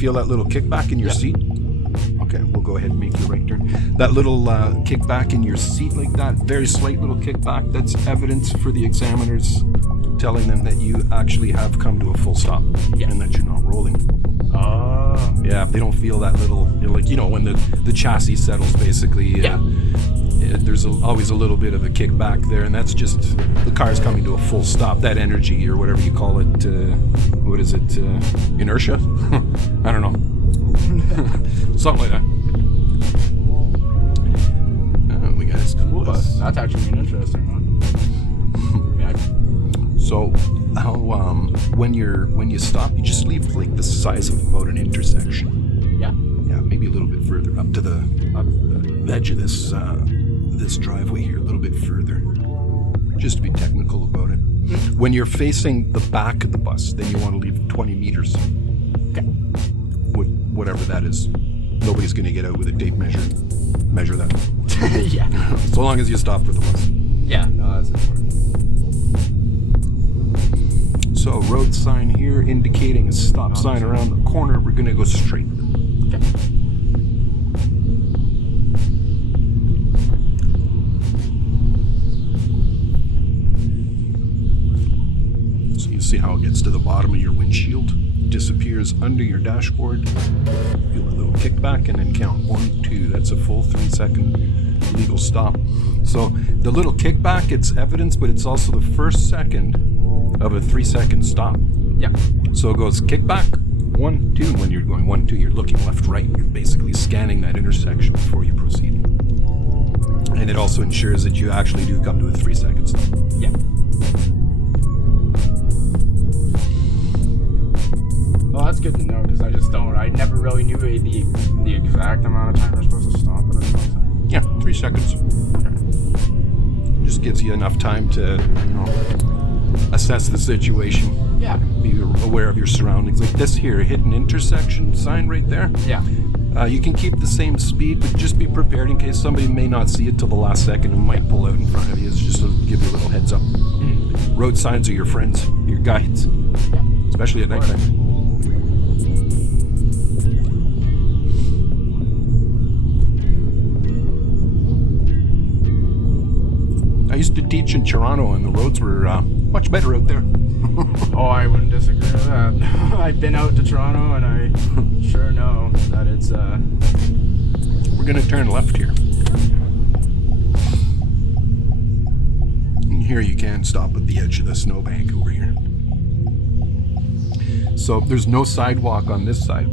feel that little kickback in your seat? Okay, we'll go ahead and make your right turn. That little kickback in your seat like that, very slight little kickback, that's evidence for the examiners telling them that you actually have come to a full stop and that you're not rolling. Oh. Yeah, if they don't feel that little, when the chassis settles basically, there's always a little bit of a kickback there, and that's just the car's coming to a full stop. That energy, or whatever you call it, what is it, inertia? I don't know. Something like that. We got cool, but that's actually an interesting one. So, when you stop, you just leave like the size of about an intersection. Yeah, maybe a little bit further up to the edge of this driveway here, a little bit further, just to be technical about it. When you're facing the back of the bus, then you want to leave 20 meters. Okay. Whatever that is. Nobody's going to get out with a tape measure. Measure that. Yeah. So long as you stop for the bus. Yeah, no, that's important. So, road sign here indicating a stop sign around the corner. We're going to go straight. Okay. So you see how it gets to the bottom of your windshield, disappears under your dashboard. Feel a little kickback and then count 1, 2. That's a full 3-second legal stop. So the little kickback, it's evidence, but it's also the first second of a 3-second stop. Yeah. So it goes kickback, 1, 2. When you're going 1, 2, you're looking left, right. You're basically scanning that intersection before you proceed. And it also ensures that you actually do come to a 3-second stop. Yeah. Well, that's good to know, because I never really knew the exact amount of time we're supposed to stop at a stop sign. Yeah, 3 seconds. Okay. Just gives you enough time to, assess the situation. Yeah. Be aware of your surroundings. Like this here, hidden intersection sign right there. Yeah. You can keep the same speed, but just be prepared in case somebody may not see it till the last second and might pull out in front of you. It's just to give you a little heads up. Road signs are your friends, your guides, especially at nighttime. I used to teach in Toronto, and the roads were much better out there. Oh, I wouldn't disagree with that. I've been out to Toronto, and I sure know that it's... We're going to turn left here. And here you can stop at the edge of the snowbank over here. So there's no sidewalk on this side.